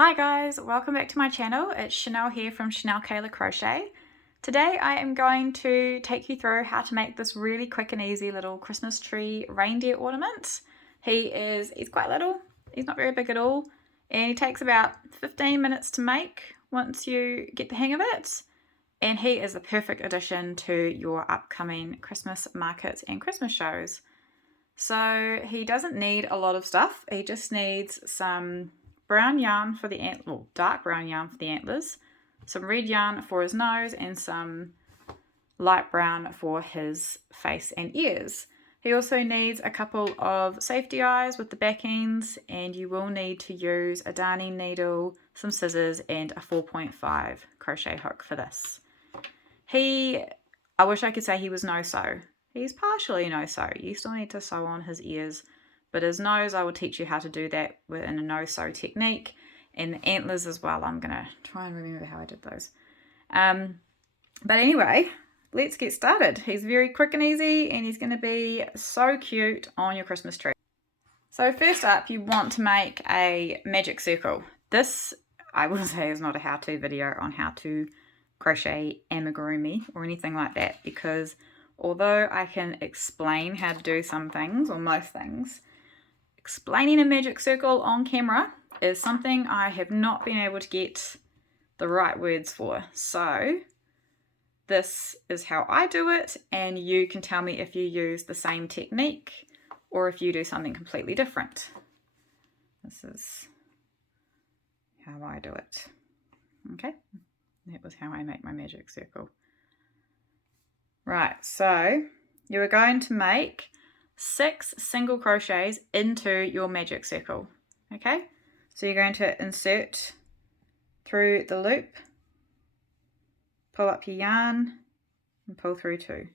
Hi guys, welcome back to my channel. It's Chanel here from Chanel Kayla Crochet. Today I am going to take you through how to make this really quick and easy little Christmas tree reindeer ornament. He's quite little, he's not very big at all, and he takes about 15 minutes to make once you get the hang of it. And he is the perfect addition to your upcoming Christmas markets and Christmas shows. So he doesn't need a lot of stuff, he just needs some brown yarn for the dark brown yarn for the antlers, some red yarn for his nose, and some light brown for his face and ears. He also needs a couple of safety eyes with the back ends, and you will need to use a darning needle, some scissors, and a 4.5 crochet hook for this. I wish I could say he was no-sew. He's partially no-sew. You still need to sew on his ears, but his nose, I will teach you how to do that within a no-sew technique. And the antlers as well, I'm going to try and remember how I did those. But anyway, let's get started. He's very quick and easy, and he's going to be so cute on your Christmas tree. So first up, you want to make a magic circle. This, I will say, is not a how-to video on how to crochet amigurumi or anything like that, because although I can explain how to do some things, or most things, explaining a magic circle on camera is something I have not been able to get the right words for. So this is how I do it, and you can tell me if you use the same technique or if you do something completely different. This is how I do it. Okay, that was how I make my magic circle. Right, so you are going to make 6 single crochets into your magic circle. Okay, so you're going to insert through the loop, pull up your yarn, and pull through 2.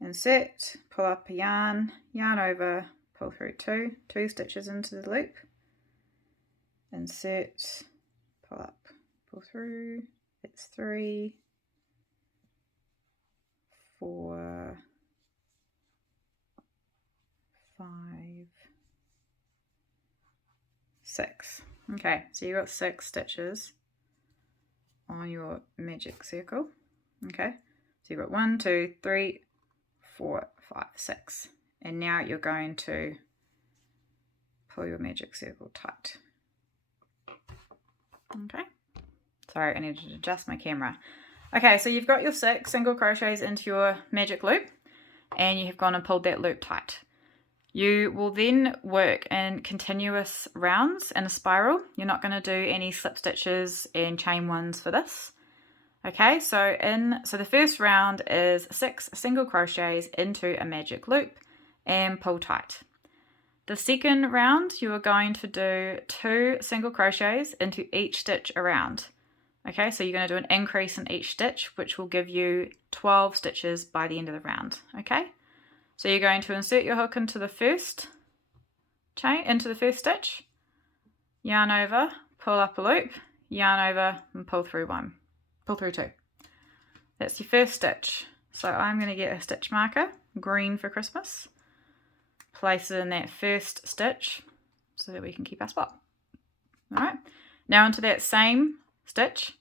Insert, pull up a yarn, yarn over, pull through 2 stitches into the loop. Insert, pull up, pull through. That's 3, 4, 5, 6. Okay, so you've got 6 stitches on your magic circle. Okay, so you've got 1, 2, 3, 4, 5, 6. And now you're going to pull your magic circle tight. Okay, sorry, I needed to adjust my camera. Okay, so you've got your 6 single crochets into your magic loop, and you have gone and pulled that loop tight. You will then work in continuous rounds in a spiral. You're not going to do any slip stitches and chain ones for this. Okay, so the first round is 6 single crochets into a magic loop and pull tight. The second round, you are going to do 2 single crochets into each stitch around. Okay, so you're going to do an increase in each stitch, which will give you 12 stitches by the end of the round. Okay, so you're going to insert your hook into the first stitch, yarn over, pull up a loop, yarn over, and pull through 2. That's your first stitch. So I'm going to get a stitch marker, green for Christmas, place it in that first stitch so that we can keep our spot. All right, now into that same stitch,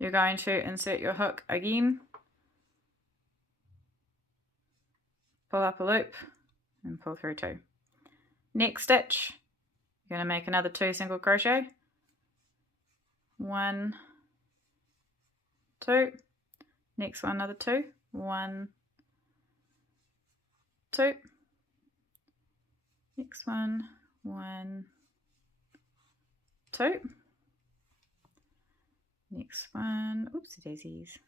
you're going to insert your hook again, pull up a loop, and pull through 2. Next stitch, you're going to make another 2 single crochet, 1, 2, next one another 2, 1, 2, next one, 1, 2, next one, oopsie daisies,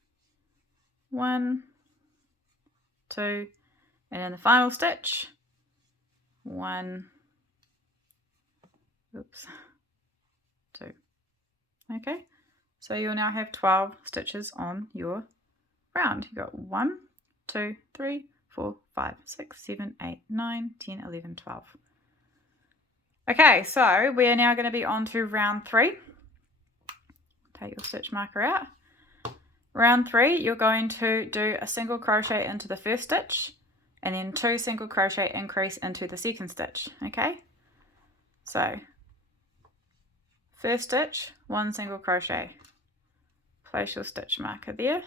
1, 2, and in the final stitch, 1, 2. Okay, so you'll now have 12 stitches on your round. You've got 1, 2, 3, 4, 5, 6, 7, 8, 9, 10, 11, 12. Okay, so we are now going to be on to round 3. Take your stitch marker out. Round 3, you're going to do a single crochet into the first stitch, and then 2 single crochet increase into the second stitch. Okay, so first stitch, 1 single crochet. Place your stitch marker there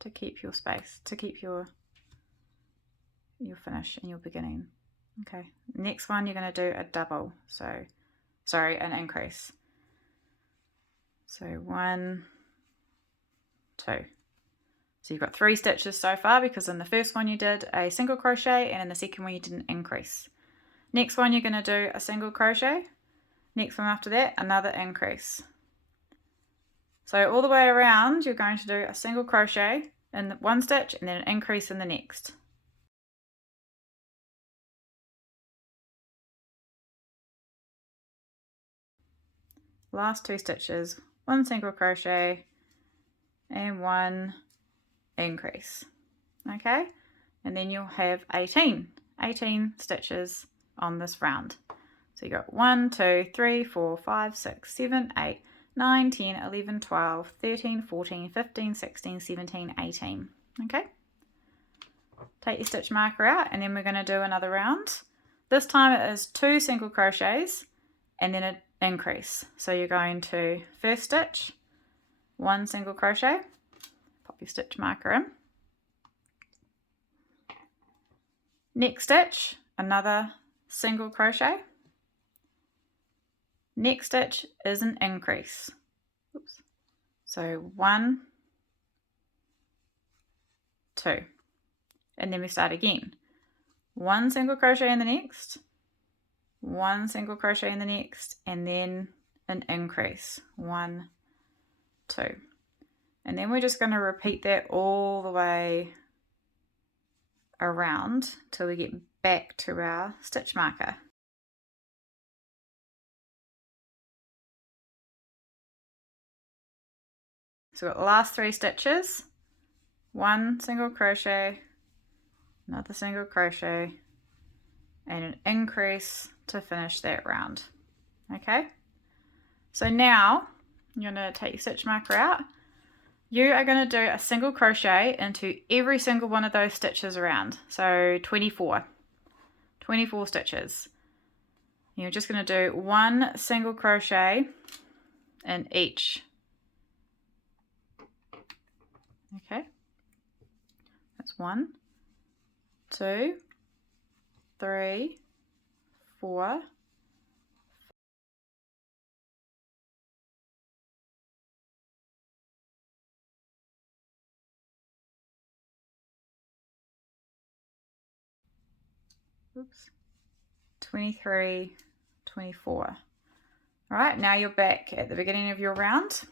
to keep your space, to keep your finish and your beginning. Okay, next one you're going to do a double, an increase. So 1, 2. So you've got 3 stitches so far, because in the first one you did a single crochet and in the second one you did an increase. Next one you're going to do a single crochet. Next one after that, another increase. So all the way around you're going to do a single crochet in one stitch and then an increase in the next. Last 2 stitches, 1 single crochet and 1 increase. Okay, and then you'll have 18 stitches on this round. So you got 1, 2, 3, 4, 5, 6, 7, 8, 9, 10, 11, 12, 13, 14, 15, 16, 17, 18. Okay, take your stitch marker out, and then we're going to do another round. This time it is 2 single crochets and then an increase. So you're going to first stitch, 1 single crochet, pop your stitch marker in. Next stitch, another single crochet. Next stitch is an increase. Oops. So 1, 2, and then we start again. 1 single crochet in the next, 1 single crochet in the next, and then an increase. 1, 2, and then we're just going to repeat that all the way around till we get back to our stitch marker. So we've got the last 3 stitches, 1 single crochet, another single crochet, and an increase to finish that round. Okay, so now you're going to take your stitch marker out. You are going to do a single crochet into every single one of those stitches around. So 24 stitches. You're just going to do 1 single crochet in each. Okay, that's 1, 2, 3, 4, 23, 24. All right, now you're back at the beginning of your round.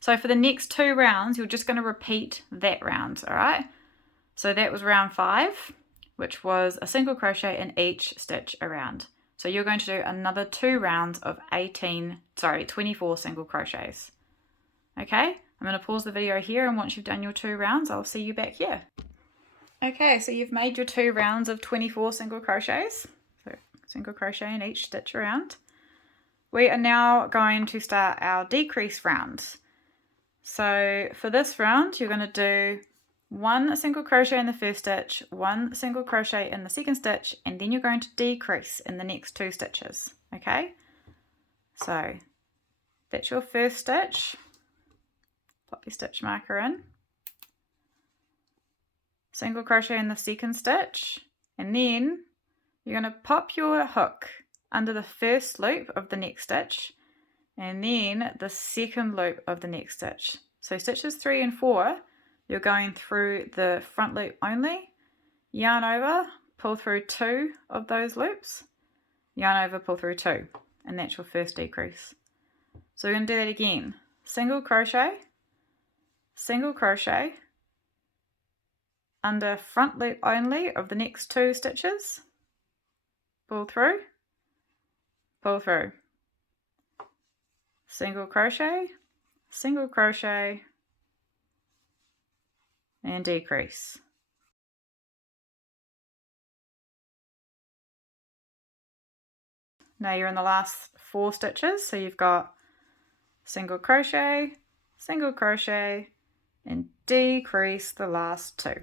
So for the next 2 rounds, you're just going to repeat that round, all right? So that was round 5, which was a single crochet in each stitch around. So you're going to do another 2 rounds of 24 single crochets. Okay, I'm going to pause the video here, and once you've done your 2 rounds, I'll see you back here. Okay, so you've made your 2 rounds of 24 single crochets. So single crochet in each stitch around. We are now going to start our decrease rounds. So for this round, you're going to do 1 single crochet in the first stitch, 1 single crochet in the second stitch, and then you're going to decrease in the next 2 stitches. Okay, so that's your first stitch. Pop your stitch marker in. Single crochet in the second stitch, and then you're going to pop your hook under the first loop of the next stitch, and then the second loop of the next stitch. So stitches 3 and 4, you're going through the front loop only, yarn over, pull through 2 of those loops, yarn over, pull through 2, and that's your first decrease. So we're going to do that again. Single crochet, under front loop only of the next 2 stitches, pull through, single crochet, and decrease. Now you're in the last 4 stitches, so you've got single crochet, and decrease the last 2.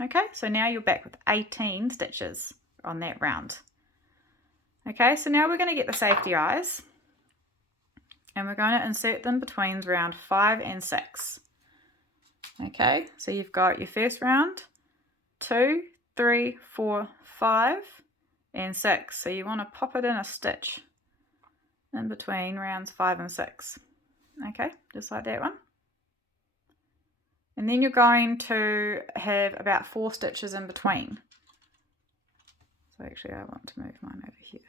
Okay, so now you're back with 18 stitches on that round. Okay, so now we're going to get the safety eyes. and we're going to insert them between round 5 and 6. Okay, so you've got your first round, 2, 3, 4, 5, and 6. So you want to pop it in a stitch in between rounds 5 and 6. Okay, just like that one. And then you're going to have about 4 stitches in between. So actually I want to move mine over here.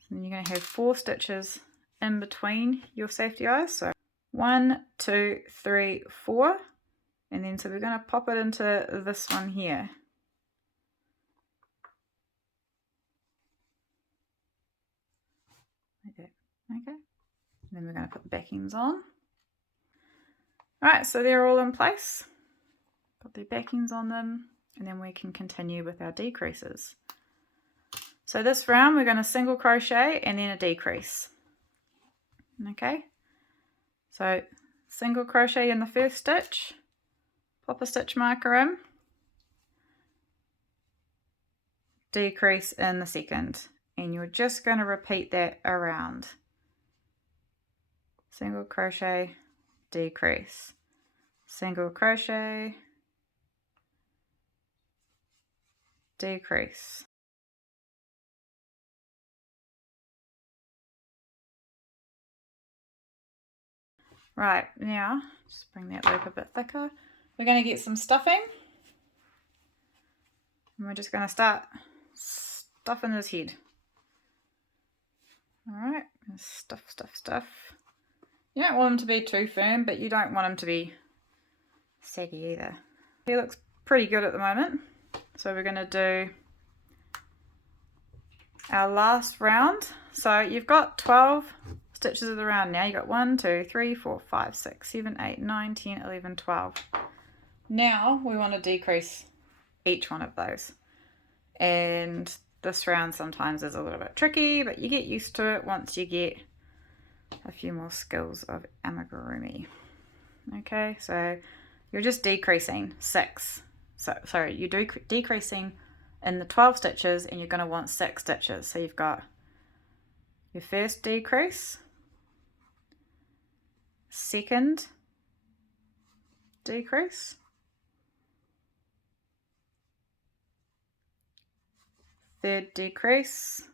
So then you're going to have 4 stitches in between your safety eyes. So 1, 2, 3, 4. And then so we're going to pop it into this one here. Like that. Okay. And then we're going to put the backings on. Alright, so they're all in place. Put the backings on them, and then we can continue with our decreases. So this round we're going to single crochet and then a decrease. Okay, so single crochet in the first stitch, pop a stitch marker in, decrease in the second, and you're just going to repeat that around. Single crochet, decrease, single crochet, decrease. Right, now just bring that loop a bit thicker. We're going to get some stuffing, and we're just going to start stuffing his head. Alright, stuff, stuff, stuff. You don't want him to be too firm, but you don't want him to be saggy either. He looks pretty good at the moment. So we're going to do our last round. So you've got 12 stitches of the round now. You've got 1, 2, 3, 4, 5, 6, 7, 8, 9, 10, 11, 12. Now we want to decrease each one of those. And this round sometimes is a little bit tricky, but you get used to it once you get a few more skills of amigurumi. Okay, so you're just decreasing 6. So sorry, you're decreasing in the 12 stitches, and you're going to want 6 stitches. So you've got your first decrease, second decrease, third decrease,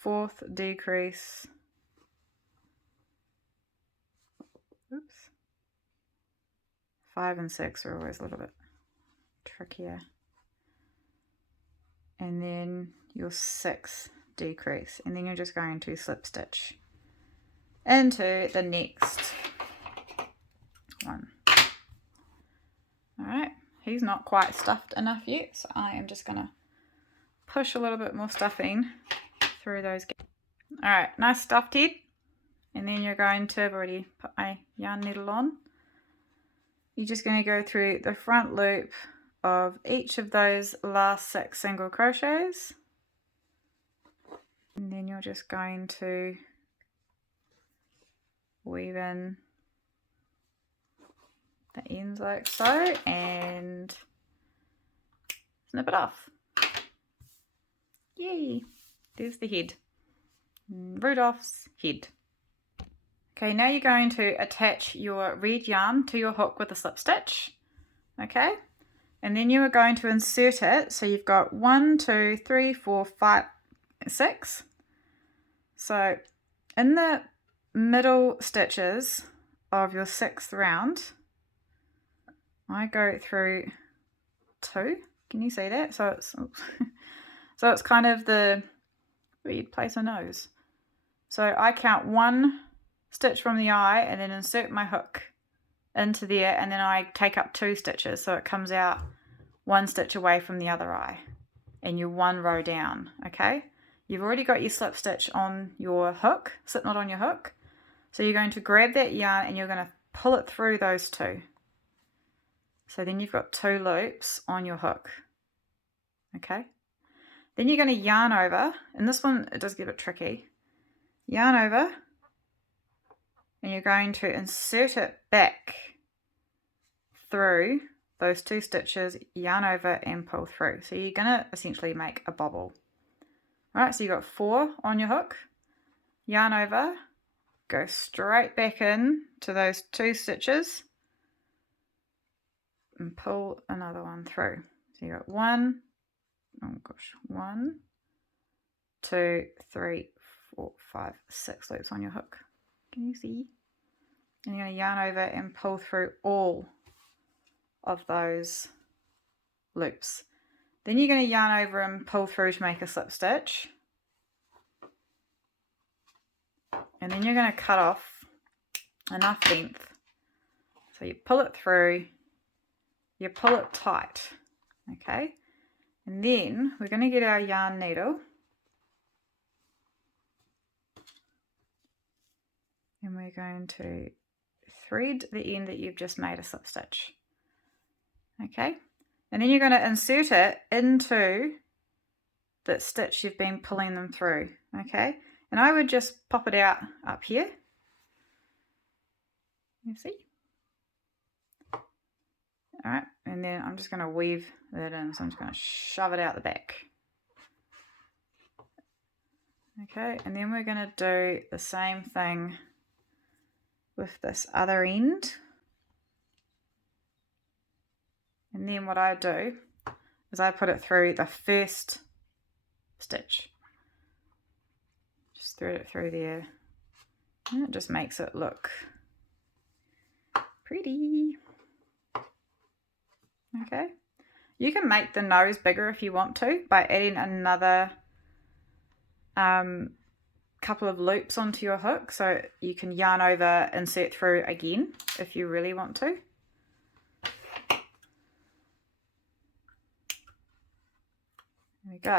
fourth decrease, oops, 5 and 6 are always a little bit trickier, and then your 6th decrease, and then you're just going to slip stitch into the next one. Alright, he's not quite stuffed enough yet, so I am just going to push a little bit more stuffing through those gaps. Alright, nice stuffed head, and then you're going to, I've already put my yarn needle on, you're just going to go through the front loop of each of those last 6 single crochets, and then you're just going to weave in the ends like so and snip it off. Yay! There's the head. Rudolph's head. Okay, now you're going to attach your red yarn to your hook with a slip stitch. Okay, and then you are going to insert it. So you've got 1, 2, 3, 4, 5, 6. So in the middle stitches of your 6th round, I go through 2. Can you see that? So it's so it's kind of the where you'd place a nose. So I count 1 stitch from the eye and then insert my hook into there, and then I take up 2 stitches, so it comes out 1 stitch away from the other eye, and you're 1 row down. Okay, you've already got your slip stitch on your hook, slip knot on your hook, so you're going to grab that yarn and you're going to pull it through those 2. So then you've got 2 loops on your hook. Okay, then you're going to yarn over, and this one it does get a bit tricky. Yarn over, and you're going to insert it back through those 2 stitches, yarn over and pull through. So you're going to essentially make a bobble. Alright, so you've got 4 on your hook, yarn over, go straight back in to those 2 stitches and pull another one through. So you've got 1, 2, 3, 4, 5, 6 loops on your hook. Can you see? And you're going to yarn over and pull through all of those loops. Then you're going to yarn over and pull through to make a slip stitch. And then you're going to cut off enough length. So you pull it through, you pull it tight, okay? And then we're going to get our yarn needle. And we're going to thread the end that you've just made a slip stitch. Okay? And then you're going to insert it into that stitch you've been pulling them through. Okay? And I would just pop it out up here. You see? Alright, and then I'm just going to weave that in. So I'm just going to shove it out the back. Okay, and then we're going to do the same thing with this other end. And then what I do is I put it through the first stitch. Just thread it through there. And it just makes it look pretty. Okay. You can make the nose bigger if you want to by adding another couple of loops onto your hook, so you can yarn over, insert through again if you really want to. There we go.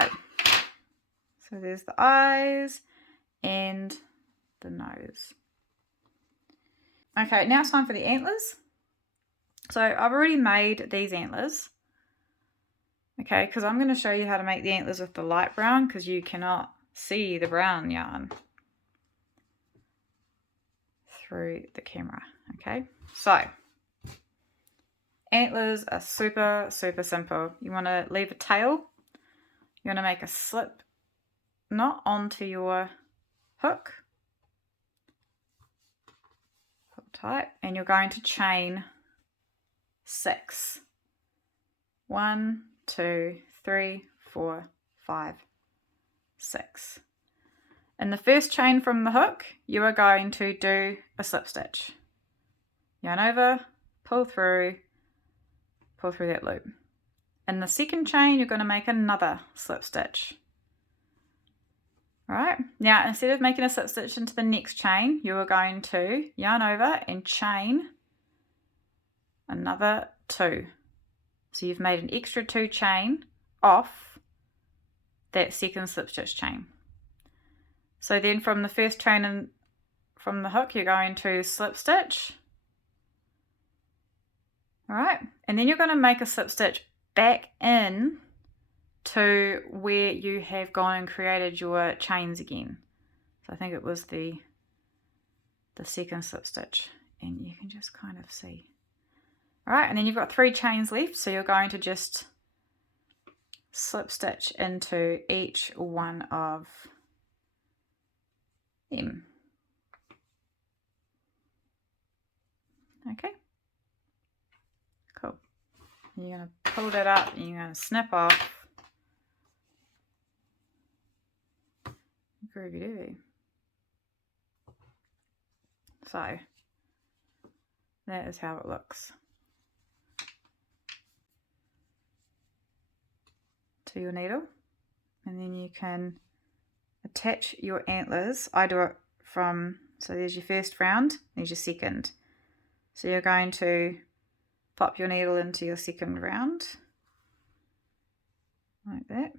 So there's the eyes and the nose. Okay, now it's time for the antlers. So I've already made these antlers. Okay, because I'm going to show you how to make the antlers with the light brown, because you cannot see the brown yarn through the camera. Okay, so antlers are super simple. You want to leave a tail, you want to make a slip knot onto your hook, pull tight, and you're going to chain 6. 1, 2, 3, 4, 5, 6. In the first chain from the hook, you are going to do a slip stitch. Yarn over, pull through that loop. In the second chain, you're going to make another slip stitch. Alright, now instead of making a slip stitch into the next chain, you are going to yarn over and chain another 2. So you've made an extra 2 chain off that second slip stitch chain. So then from the first chain and from the hook, you're going to slip stitch. Alright, and then you're going to make a slip stitch back in to where you have gone and created your chains again. So I think it was the second slip stitch, and you can just kind of see. Alright, and then you've got 3 chains left, so you're going to just slip stitch into each one of them. Okay, cool. You're going to pull that up and you're going to snip off. Groovy doovy. So that is how it looks to your needle, and then you can attach your antlers. I do it from, so there's your first round, there's your second. So you're going to pop your needle into your second round like that.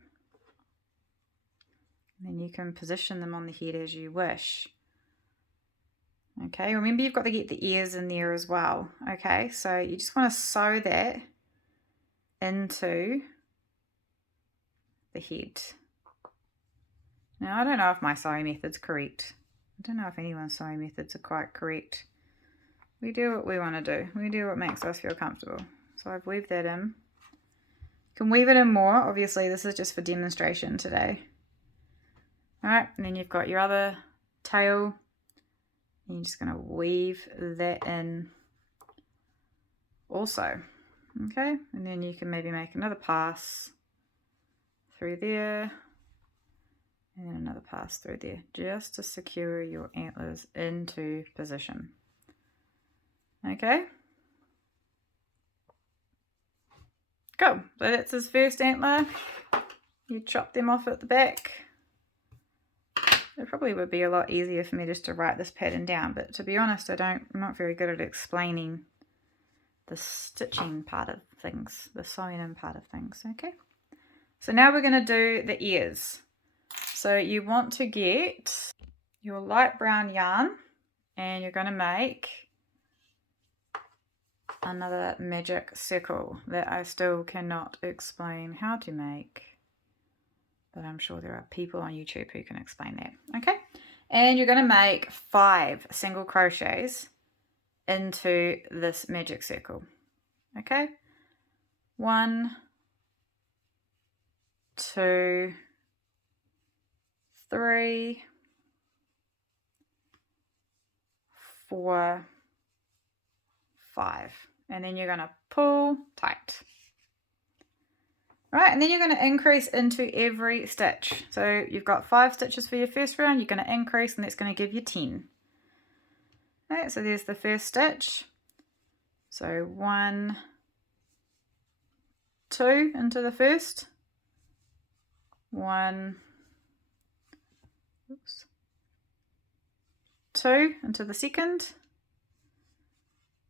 And then you can position them on the head as you wish. Okay, remember you've got to get the ears in there as well. Okay, so you just want to sew that into the head. Now, I don't know if my sewing method's correct. I don't know if anyone's sewing methods are quite correct. We do what we want to do. We do what makes us feel comfortable. So I've weaved that in. You can weave it in more. Obviously, this is just for demonstration today. All right, and then you've got your other tail. And you're just going to weave that in also. Okay, and then you can maybe make another pass through there. And then another pass through there, just to secure your antlers into position. Okay. Cool. So that's his first antler. You chop them off at the back. It probably would be a lot easier for me just to write this pattern down, but to be honest, I'm not very good at explaining the stitching part of things, the sewing in part of things. Okay. So now we're going to do the ears. So you want to get your light brown yarn and you're going to make another magic circle that I still cannot explain how to make, but I'm sure there are people on YouTube who can explain that. Okay, and you're going to make 5 single crochets into this magic circle. Okay, 1, 2, 3, 4, 5, and then you're going to pull tight. Right, and then you're going to increase into every stitch. So you've got 5 stitches for your first round, you're going to increase, and that's going to give you 10. Alright, so there's the first stitch. So 1, 2 into the first, 1, 2 into the second,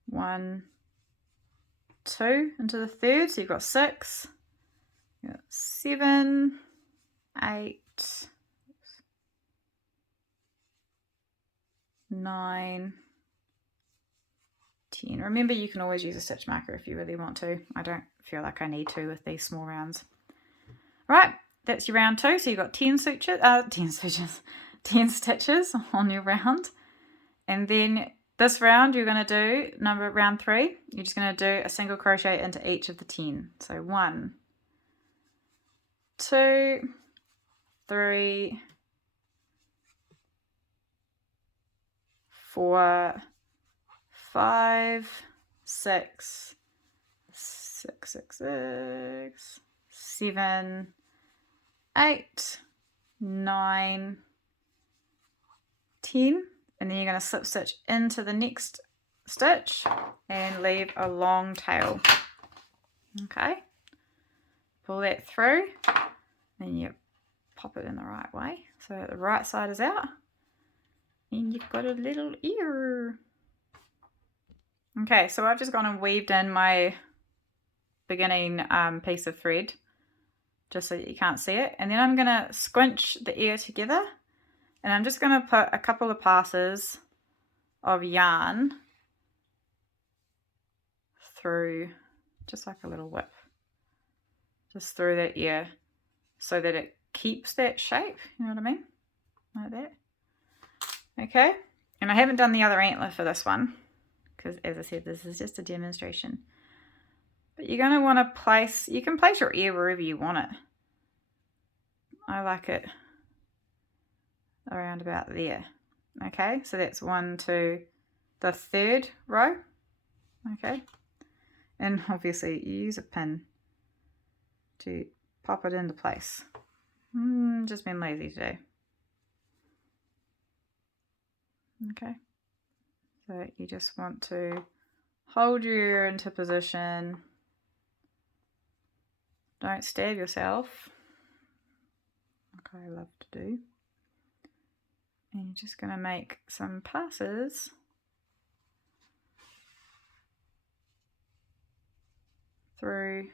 1, 2 into the third, so you've got 6, you've got 7, 8, 9, 10. Remember, you can always use a stitch marker if you really want to. I don't feel like I need to with these small rounds. Right, that's your round 2, so you've got 10 stitches on your round. And then this round you're going to do round 3, you're just going to do a single crochet into each of the 10. So 1, 2, 3, 4, 5, 6, 7, 8, 9, 10, and then you're going to slip stitch into the next stitch and leave a long tail. Okay, pull that through, and you pop it in the right way so the right side is out, and you've got a little ear. Okay, so I've just gone and weaved in my beginning piece of thread just so that you can't see it, and then I'm going to squinch the ear together, and I'm just going to put a couple of passes of yarn through, just like a little whip, just through that ear so that it keeps that shape, you know what I mean, like that. Okay, and I haven't done the other antler for this one because, as I said, this is just a demonstration. But you're going to want to place, you can place your ear wherever you want it. I like it around about there. Okay, so that's 1, 2, the third row. Okay, and obviously you use a pin to pop it into place. Just been lazy today. Okay, so you just want to hold your ear into position. Don't stab yourself, like I love to do. And you're just going to make some passes through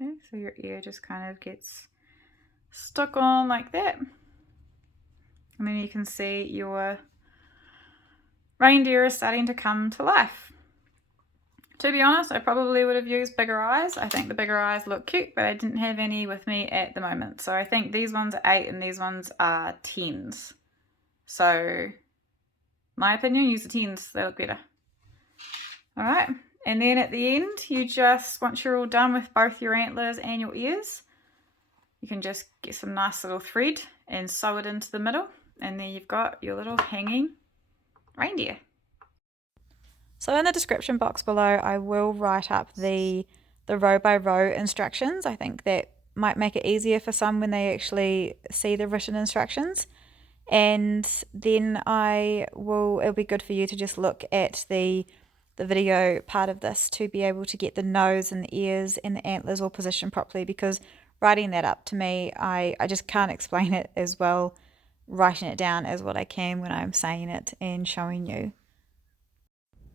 okay, so your ear just kind of gets stuck on like that. And then you can see your reindeer is starting to come to life. To be honest, I probably would have used bigger eyes. I think the bigger eyes look cute, but I didn't have any with me at the moment. So I think these ones are 8 and these ones are 10s. So, my opinion, use the 10s, they look better. Alright, and then at the end, you just, once you're all done with both your antlers and your ears, you can just get some nice little thread and sew it into the middle, and then you've got your little hanging reindeer. So in the description box below, I will write up the row by row instructions. I think that might make it easier for some when they actually see the written instructions. And then it'll be good for you to just look at the video part of this to be able to get the nose and the ears and the antlers all positioned properly, because writing that up, to me, I just can't explain it as well writing it down as what I can when I'm saying it and showing you.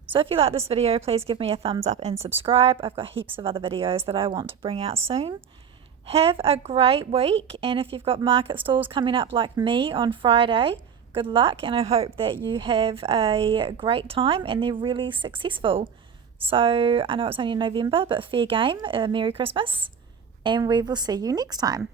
So if you like this video, please give me a thumbs up and subscribe. I've got heaps of other videos that I want to bring out soon. Have a great week, and if you've got market stalls coming up like me on Friday, good luck, and I hope that you have a great time and they're really successful. So I know it's only November, but fair game. Merry Christmas, and we will see you next time.